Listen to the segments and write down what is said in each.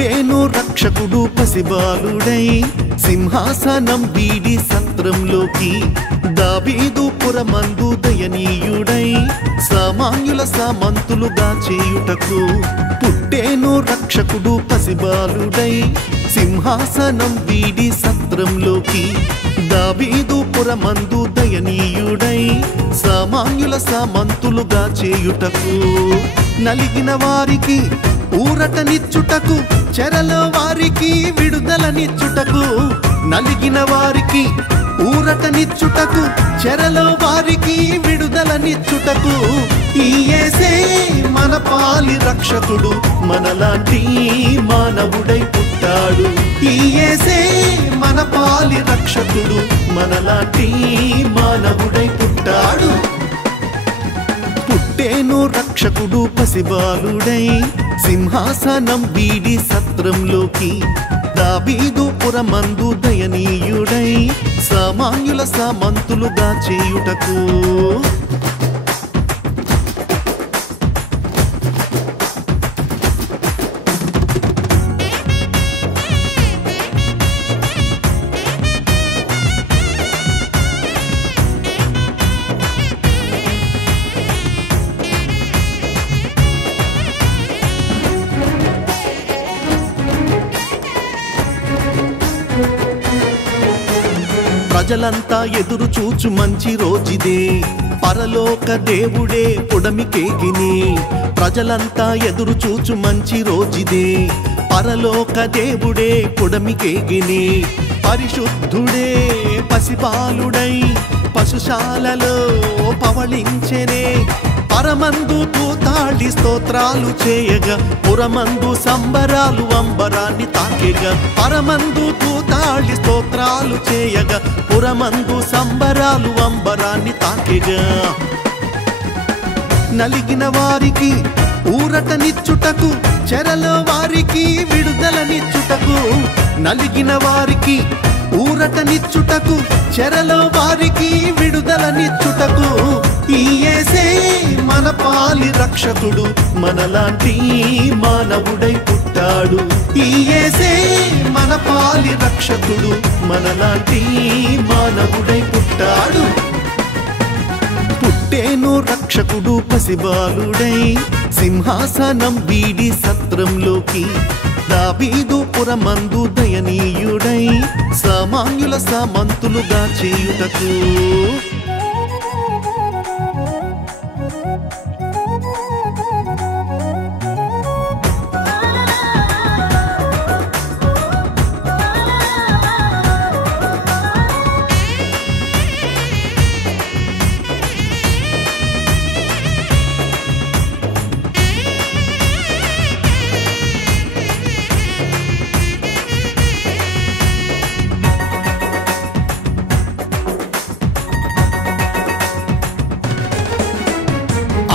పుట్టేను రక్షకుడు పసిబాలుడై సింహాసనం వీడి సత్రంలోకి దావీదు పురమందు దయనీయుడై సామాన్యుల సామంతులుగా చేయుటకు పుట్టేను రక్షకుడు పసిబాలుడై సింహాసనం వీడి సత్రంలోకి దావీదు పురమందు దయనీయుడై సామాన్యుల సామంతులుగా చేయుటకు నలిగిన వారికి ఊరటనిచ్చుటకు చెరలో వారికి విడుదలనిచ్చుటకు నలిగిన వారికి ఊరటనిచ్చుటకు చెరలో వారికి విడుదలనిచ్చుటకు ఈ యేసే మన పాలి రక్షకుడు మనలాంటి మానవుడై పుట్టాడు ఈ యేసే మన పాలి రక్షకుడు మనలాంటి మానవుడై పుట్టాడు పుట్టేను రక్షకుడు పసిబాలుడై సింహాసనం వీడి సత్రంలోకి దావీదు పురమందు దయనీయుడై సామాన్యుల సామంతులుగా చేయుటకు ప్రజలంతా ఎదురు చూచు మంచి రోజుదే పరలోక దేవుడే పుడమికేగిని ప్రజలంతా ఎదురు చూచు మంచి రోజుదే పరలోక దేవుడే పుడమికేగిని పరిశుద్ధుడే పసిబాలుడై పశుశాలలో పవళించెనే పరమందు తూతాళి స్తోత్రాలు చేయగా పురమందు సంబరాలు అంబరాన్ని తాకెగా పరమందు తూతాళి స్తోత్రాలు చేయగా పురమందు సంబరాలు అంబరాన్ని తాకెగా నలిగిన వారికి ఊరటనిచ్చుటకు చెరలో వారికి విడుదలనిచ్చుటకు నలిగిన వారికి ఊరటనిచ్చుటకు చెరలో వారికి విడుదలనిచ్చుటకు ఈ యేసే మన పాలి రక్షకుడు మనలాంటి మానవుడై పుట్టాడు ఈ యేసే మన పాలి రక్షకుడు మనలాంటి మానవుడై పుట్టాడు పుట్టేను రక్షకుడు పసిబాలుడై సింహాసనం వీడి సత్రంలోకి దావీదు పురమందు దయనీయుడై సామాన్యుల సామంతులుగా చేయుటకు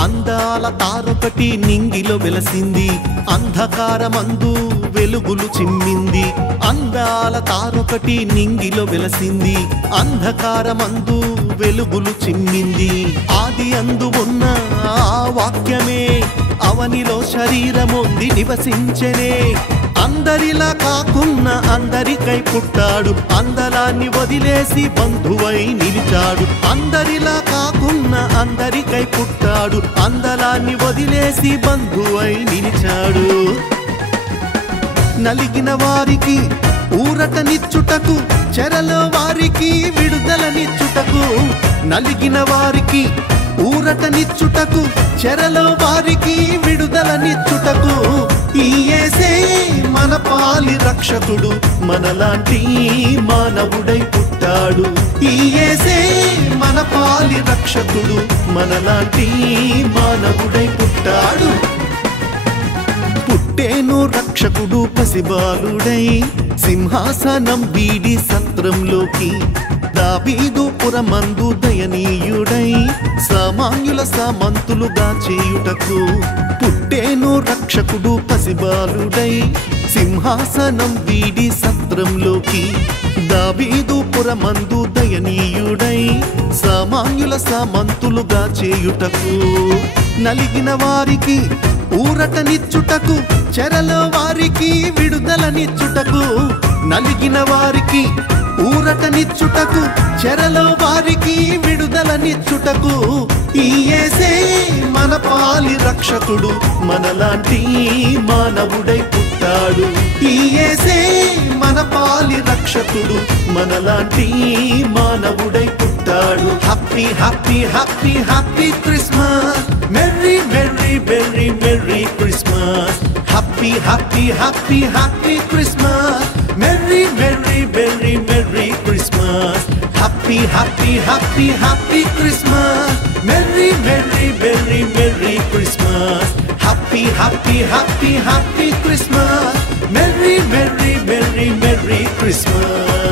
అందాల తారొకటి నింగిలో వెలసింది అంధకారమందు వెలుగులు చిమ్మింది అందాల తారొకటి నింగిలో వెలసింది అంధకారమందు వెలుగులు చిమ్మింది ఆది అందు ఉన్న ఆ వాక్యమే అవనిలో శరీరముంది నివసించెనే అందరిలా కాకున్న అందరికై పుట్టాడు అందలాన్ని వదిలేసి బంధువై నిలిచాడు అందరిలా కాకున్న అందరికై పుట్టాడు అందలాన్ని వదిలేసి బంధువై నిలిచాడు నలిగిన వారికి ఊరటనిచ్చుటకు చెరలో వారికి విడుదలనిచ్చుటకు నలిగిన వారికి ఊరటనిచ్చుటకు చెరలో వారికి విడుదలనిచ్చుటకు ఈ యేసే మన పాలి రక్షకుడు మనలాంటి మానవుడై పుట్టాడు ఈ యేసే మన పాలి రక్షకుడు మనలాంటి మానవుడై పుట్టాడు పుట్టేను రక్షకుడు పసిబాలుడై సింహాసనం వీడి సత్రంలోకి దావీదు పురమందు దయనీయుడై సామాన్యుల సామంతులుగా చేయుటకు పుట్టేను రక్షకుడు పసిబాలుడై సింహాసనం వీడి సత్రంలోకి దావీదు పురమందు దయనీయుడై సామాన్యుల సామంతులుగా చేయుటకు నలిగిన వారికి ఊరటనిచ్చుటకు చెరలో వారికి విడుదలనిచ్చుటకు నలిగిన వారికి ఊరటనిచ్చుటకు చెరలో వారికి విడుదలనిచ్చుటకు ఈ యేసే మన పాలి రక్షకుడు మనలాంటి మానవుడై పుట్టాడు ఈ యేసే మన పాలి రక్షకుడు మనలాంటి మానవుడై పుట్టాడు happy happy happy happy Christmas merry merry merry merry Christmas happy happy happy happy Christmas merry merry merry merry Christmas happy happy happy happy Christmas merry merry merry merry Christmas happy happy happy happy Christmas merry merry merry merry Christmas